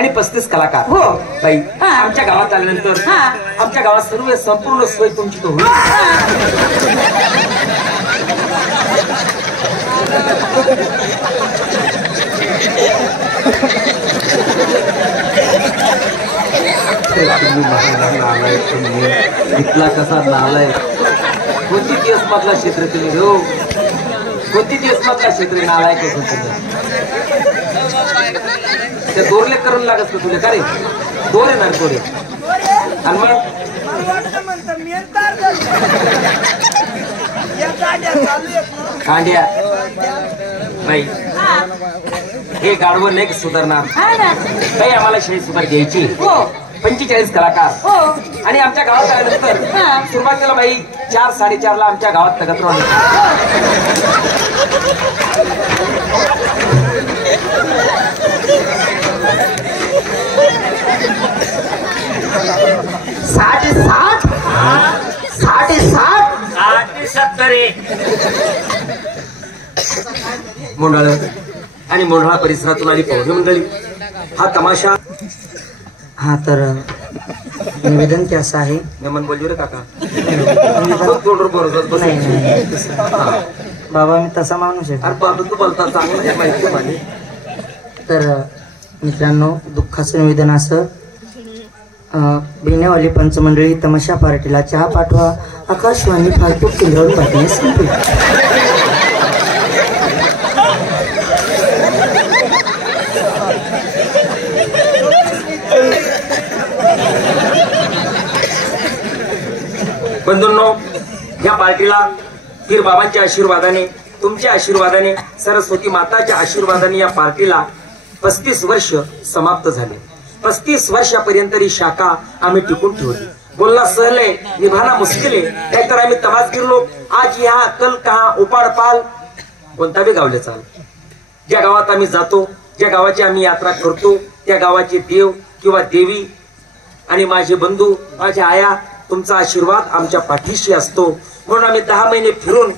आणि 35 कलाकार. हो बाई आमच्या गावात आल्यानंतर आमच्या गावात सर्व संपूर्ण सोय तुमची तो होईल. इथला कसा नालाय. कोणती दिवस मधला क्षेत्र तुम्ही हो, कोणती दिवस मधला क्षेत्र नालाय कसं ते दोरले करून लागत तुला का रे. दोर येणार दोरे आणि मग कांड्या बाई हे गाडवं नाही सुधारणार काही. आम्हाला शाही सुधार द्यायची. 45 कलाकार आणि आमच्या गावात आल्यानंतर सुरुवातीला बाई 4-4:30 ला आमच्या गावात तगत राहून 60-70 मोंढाळ आणि मोंढाळा परिसरातून आली पाहुणे मंडळी. हा तमाशा तर निवेदन की असं आहे. नमन बोलली रे काका. बरोबर बाबा मी तसा माणूस आहे. अरे बाबा तू बोलता चांगलं आहे माहिती मला. तर मित्रांनो दुःखाचं निवेदन असं बिनेवाली पंचमंडळी तमाशा पार्टीला चहा पाठवा. आकाशवाणी फालतू केंद्रावर पाठवणे संपले. बंधूंनो या पार्टीला पीर बाबांच्या आशीर्वादाने तुमच्या आशीर्वादाने सरस्वती माताच्या आशीर्वादाने या पार्टीला 35 वर्ष समाप्त झाले. 35 वर्षापर्यंत ही शाखा आम्ही टिकून ठेवली. बोलना सहल है निभाना मुश्किल है. नाहीतर आम्ही तमासगीर लोक आज यहाँ कल कहा उपाडपाल कोणता बी गावले चाल. ज्या गावात आम्ही जातो ज्या गावाची आम्ही यात्रा करतो त्या गावाचे देव किंवा देवी आणि माझे बंधू माझ्या आया तुमचा आशीर्वाद आमच्या पाठीशी असतो. म्हणून आम्ही 10 महिने फिरून